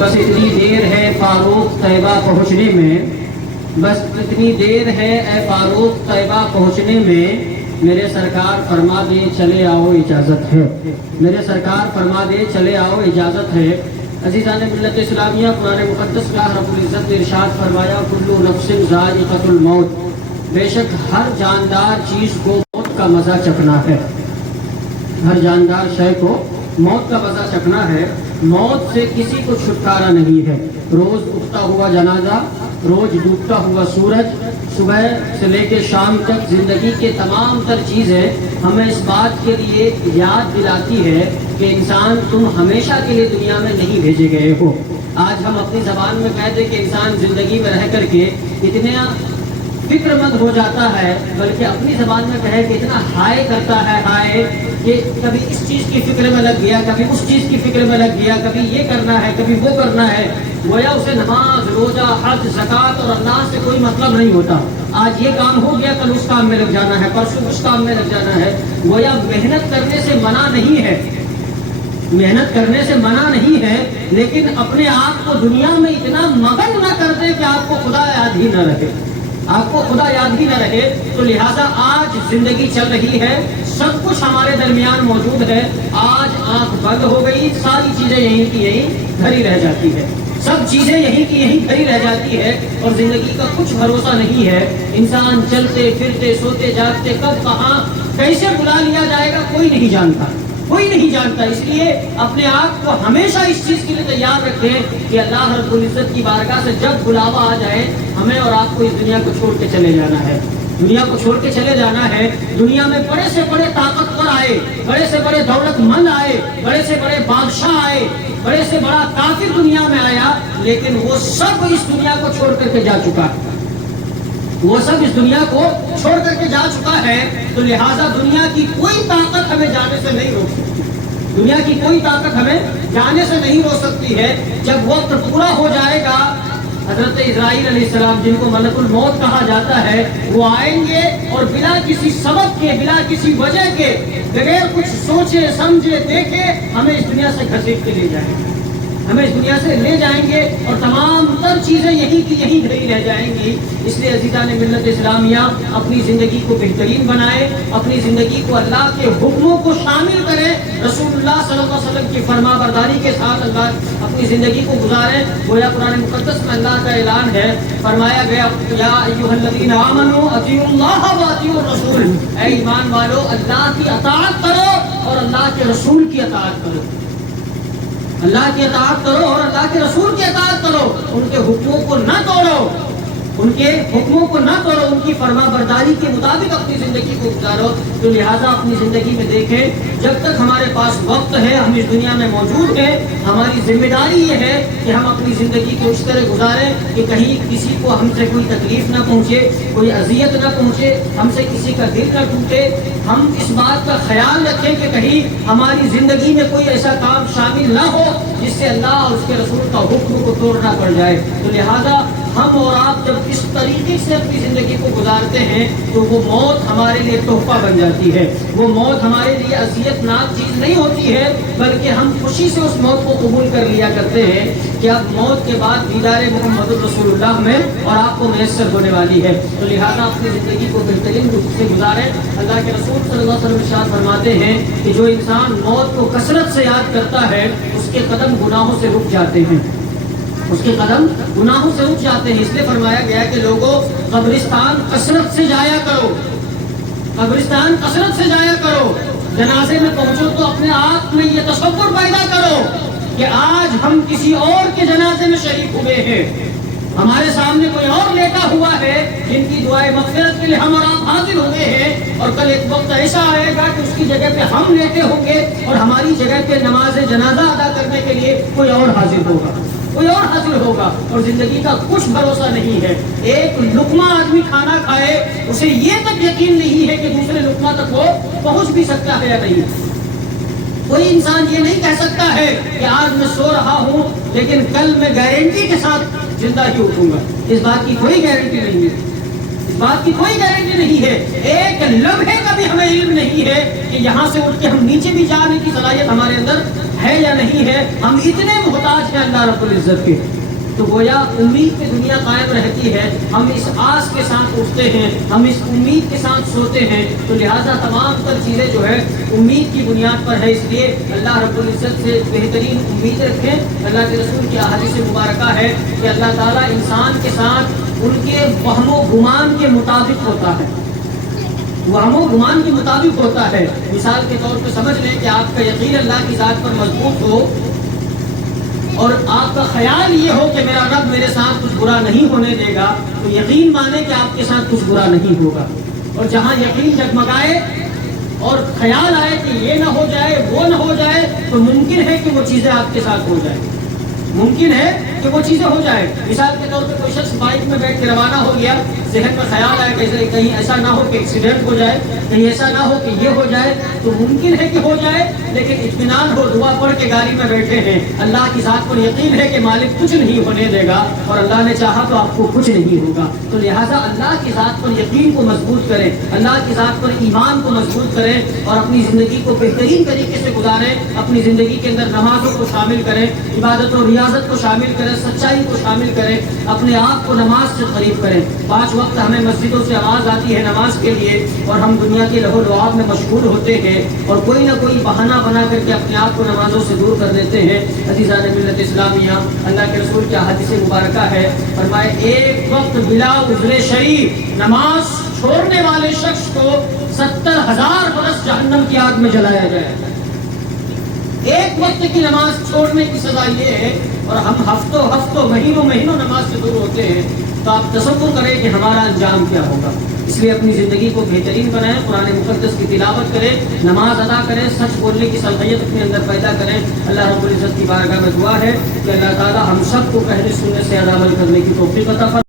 بس اتنی دیر ہے فاروق طیبہ پہنچنے میں، بس اتنی دیر ہے اے فاروق طیبہ پہنچنے میں، میرے سرکار فرما دے چلے آؤ اجازت ہے، میرے سرکار فرما دے چلے آؤ اجازت ہے۔ عزیزان ملت اسلامیہ، قرآن مقدس کا رب العزت نے ارشاد فرمایا کل نفس ذائقۃ الموت، بے شک ہر جاندار چیز کو موت کا مزہ چکھنا ہے، ہر جاندار شے کو موت کا مزہ چکھنا ہے۔ موت سے کسی کو چھٹکارا نہیں ہے۔ روز اٹھتا ہوا جنازہ، روز ڈوبتا ہوا سورج، صبح سے لے کے شام تک زندگی کے تمام تر چیزیں ہمیں اس بات کے لیے یاد دلاتی ہے کہ انسان تم ہمیشہ کے لیے دنیا میں نہیں بھیجے گئے ہو۔ آج ہم اپنی زبان میں کہتے کہ انسان زندگی میں رہ کر کے اتنا فکر مند ہو جاتا ہے، بلکہ اپنی زبان میں کہے کہ اتنا ہائے کرتا ہے، ہائے کہ کبھی اس چیز کی فکر میں لگ گیا، کبھی اس چیز کی فکر میں لگ گیا، کبھی یہ کرنا ہے، کبھی وہ کرنا ہے۔ گویا اسے نماز، روزہ، حج، زکوٰۃ اور اللہ سے کوئی مطلب نہیں ہوتا۔ آج یہ کام ہو گیا، کل اس کام میں لگ جانا ہے، پرسوں اس کام میں لگ جانا ہے۔ گویا محنت کرنے سے منع نہیں ہے، محنت کرنے سے منع نہیں ہے، لیکن اپنے آپ کو دنیا میں اتنا مگن نہ کر دے کہ آپ کو خدا یاد ہی نہ رہے، آپ کو خدا یاد ہی نہ رہے۔ تو لہٰذا آج زندگی چل رہی ہے، سب کچھ ہمارے درمیان موجود ہے، آج آنکھ بند ہو گئی، ساری چیزیں یہیں کی یہیں دھری رہ جاتی ہے، سب چیزیں یہیں کی یہیں دھری رہ جاتی ہے، اور زندگی کا کچھ بھروسہ نہیں ہے۔ انسان چلتے پھرتے سوتے جاگتے کب کہاں کیسے بلا لیا جائے گا کوئی نہیں جانتا، کوئی نہیں جانتا۔ اس لیے اپنے آپ کو ہمیشہ اس چیز کے لیے تیار رکھیں کہ اللہ رب العزت کی بارگاہ سے جب بلاوا آ جائے، ہمیں اور آپ کو اس دنیا کو چھوڑ کے چلے جانا ہے، دنیا کو چھوڑ کے چلے جانا ہے۔ دنیا میں بڑے سے بڑے طاقتور آئے، بڑے سے بڑے دولت مند آئے، بڑے سے بڑے بادشاہ آئے، بڑے سے بڑا کافر دنیا میں آیا، لیکن وہ سب اس دنیا کو چھوڑ کر کے جا چکا ہے، وہ سب اس دنیا کو چھوڑ کر کے جا چکا ہے۔ تو لہٰذا دنیا کی کوئی طاقت ہمیں جانے سے نہیں روک سکتی، دنیا کی کوئی طاقت ہمیں جانے سے نہیں روک سکتی ہے۔ جب وقت پورا ہو جائے گا، حضرت اسرائیل علیہ السلام جن کو ملک الموت کہا جاتا ہے، وہ آئیں گے اور بلا کسی سبب کے، بلا کسی وجہ کے، بغیر کچھ سوچے سمجھے دیکھے ہمیں اس دنیا سے گھسیٹ کے لے جائیں گے، ہمیں اس دنیا سے لے جائیں گے، اور تمام تر چیزیں یہیں کی یہیں دھری رہ جائیں گی۔ اس لیے عزیزان ملت اسلامیہ، اپنی زندگی کو بہترین بنائے، اپنی زندگی کو اللہ کے حکموں کو شامل کریں، رسول اللہ صلی اللہ علیہ وسلم کی فرما برداری کے ساتھ اللہ اپنی زندگی کو گزاریں۔ گویا قرآن مقدس میں اللہ کا اعلان ہے، فرمایا گیا یا ایھا الذین آمنوا اطیعوا اللہ واطیعوا الرسول، اے ایمان والو اللہ کی اطاعت کرو اور اللہ کے رسول کی اطاعت کرو، اللہ کی اطاعت کرو اور اللہ کے رسول کی اطاعت کرو، ان کے حکموں کو نہ توڑو، ان کے حکموں کو نہ توڑو، ان کی فرما برداری کے مطابق اپنی زندگی کو گزارو۔ تو لہٰذا اپنی زندگی میں دیکھیں، جب تک ہمارے پاس وقت ہے، ہم اس دنیا میں موجود ہیں، ہماری ذمہ داری یہ ہے کہ ہم اپنی زندگی کو اس طرح گزاریں کہ کہیں کسی کو ہم سے کوئی تکلیف نہ پہنچے، کوئی اذیت نہ پہنچے، ہم سے کسی کا دل نہ ٹوٹے۔ ہم اس بات کا خیال رکھیں کہ کہیں ہماری زندگی میں کوئی ایسا کام شامل نہ ہو جس سے اللہ اور اس کے رسول کا حکم کو توڑنا پڑ جائے۔ تو لہٰذا ہم اور آپ جب اس طریقے سے اپنی زندگی کو گزارتے ہیں تو وہ موت ہمارے لیے تحفہ بن جاتی ہے، وہ موت ہمارے لیے اذیت ناک چیز نہیں ہوتی ہے، بلکہ ہم خوشی سے اس موت کو قبول کر لیا کرتے ہیں کہ اب موت کے بعد دیدار محمد رسول اللہ میں اور آپ کو میسر ہونے والی ہے۔ تو لہٰذا اپنی زندگی کو بہترین روپ سے گزاریں۔ اللہ کے رسول صلی اللہ علیہ وسلم ارشاد فرماتے ہیں کہ جو انسان موت کو کثرت سے یاد کرتا ہے اس کے قدم گناہوں سے رک جاتے ہیں، اس کے قدم گناہوں سے رک جاتے ہیں۔ اس لیے فرمایا گیا کہ لوگوں قبرستان کثرت سے جایا کرو، قبرستان کثرت سے جایا کرو، جنازے میں پہنچو تو اپنے آپ میں یہ تصور پیدا کرو کہ آج ہم کسی اور کے جنازے میں شریک ہوئے ہیں، ہمارے سامنے کوئی اور لیٹا ہوا ہے جن کی دعائیں مغفرت کے لیے ہم اور آپ حاضر ہوئے ہیں، اور کل ایک وقت ایسا آئے گا کہ اس کی جگہ پہ ہم لیٹے ہوں گے اور ہماری جگہ پہ نماز جنازہ ادا کرنے کے لیے کوئی اور حاضر ہوگا، کوئی اور حاضر ہوگا، اور زندگی کا کچھ بھروسہ نہیں ہے۔ ایک لقمہ آدمی کھانا کھائے اسے یہ تک یقین نہیں ہے کہ دوسرے لقمہ تک وہ پہنچ بھی سکتا ہے یا نہیں۔ کوئی انسان یہ نہیں کہہ سکتا ہے کہ آج میں سو رہا ہوں لیکن کل میں گارنٹی کے ساتھ زندہ ہی اٹھوں گا، اس بات کی کوئی گارنٹی نہیں ہے۔ اس بات کی کوئی گارنٹی نہیں ہے، ایک لمحے کا بھی ہمیں علم نہیں ہے کہ یہاں سے اٹھ کے ہم نیچے بھی جانے کی صلاحیت ہمارے اندر ہے یا نہیں ہے. ہم اتنے محتاج ہیں اللہ رب العزت کے. تو گویا امید کی دنیا قائم رہتی ہے. ہم اس آس کے ساتھ اٹھتے ہیں، ہم اس امید کے ساتھ سوتے ہیں. تو لہٰذا تمام تر چیزیں جو ہے امید کی بنیاد پر ہے. اس لیے اللہ رب العزت سے بہترین امید رکھیں. اللہ کے رسول کی احادیث مبارکہ ہے کہ اللہ تعالیٰ انسان کے ساتھ ان کے وہم و گمان کے مطابق ہوتا ہے. وہم و گمان کے مطابق ہوتا ہے. مثال کے طور پہ سمجھ لیں کہ آپ کا یقین اللہ کی ذات پر مضبوط ہو اور آپ کا خیال یہ ہو کہ میرا رب میرے ساتھ کچھ برا نہیں ہونے دے گا، تو یقین مانے کہ آپ کے ساتھ کچھ برا نہیں ہوگا. اور جہاں یقین جگمگائے اور خیال آئے کہ یہ نہ ہو جائے وہ نہ ہو جائے، تو ممکن ہے کہ وہ چیزیں آپ کے ساتھ ہو جائیں. ممکن ہے کہ وہ چیزیں ہو جائیں. مثال کے طور پہ کوئی شخص بائک میں بیٹھ کے روانہ ہو گیا، ذہن میں خیال آیا کہ کہیں ایسا نہ ہو کہ ایکسیڈنٹ ہو جائے، کہیں ایسا نہ ہو کہ یہ ہو جائے، تو ممکن ہے کہ ہو جائے، لیکن اطمینان ہو، دعا پڑھ کے گاڑی میں بیٹھے ہیں، اللہ کی ذات پر یقین ہے کہ مالک کچھ نہیں ہونے دے گا اور اللہ نے چاہا تو آپ کو کچھ نہیں ہوگا. تو لہٰذا اللہ کی ذات پر یقین کو مضبوط کریں، اللہ کی ذات پر ایمان کو مضبوط کریں اور اپنی زندگی کو بہترین طریقے سے گزاریں. اپنی زندگی کے اندر نمازوں کو شامل کریں، عبادت و ریاضت کو شامل کریں، سچائی کو شامل کریں، اپنے آپ کو نماز سے قریب کریں. 5 وقت ہمیں مسجدوں سے آواز آتی ہے نماز کے لیے، اور ہم دنیا کے لہو لعاب میں مشغول ہوتے ہیں اور کوئی نہ کوئی بہانہ بنا کر کے اپنے آپ کو نمازوں سے دور کر دیتے ہیں. عزیزان ملت اسلامیہ، اللہ کے رسول کی حدیث مبارکہ ہے، فرمائے ایک وقت بلا عذر شرعی نماز چھوڑنے والے شخص کو 70,000 برس جہنم کی آگ میں جلایا جائے. ایک وقت کی نماز چھوڑنے کی سزا یہ ہے، اور ہم ہفتوں مہینوں نماز سے دور ہوتے ہیں. تو آپ تصور کریں کہ ہمارا انجام کیا ہوگا. اس لیے اپنی زندگی کو بہترین بنائیں، قرآن مقدس کی تلاوت کریں، نماز ادا کریں، سچ بولنے کی صلاحیت اپنے اندر پیدا کریں. اللہ رب العزت کی بارگاہ میں دعا ہے کہ اللہ تعالی ہم سب کو پہلے سننے سے عمل کرنے کی توفیق عطا فرمائے.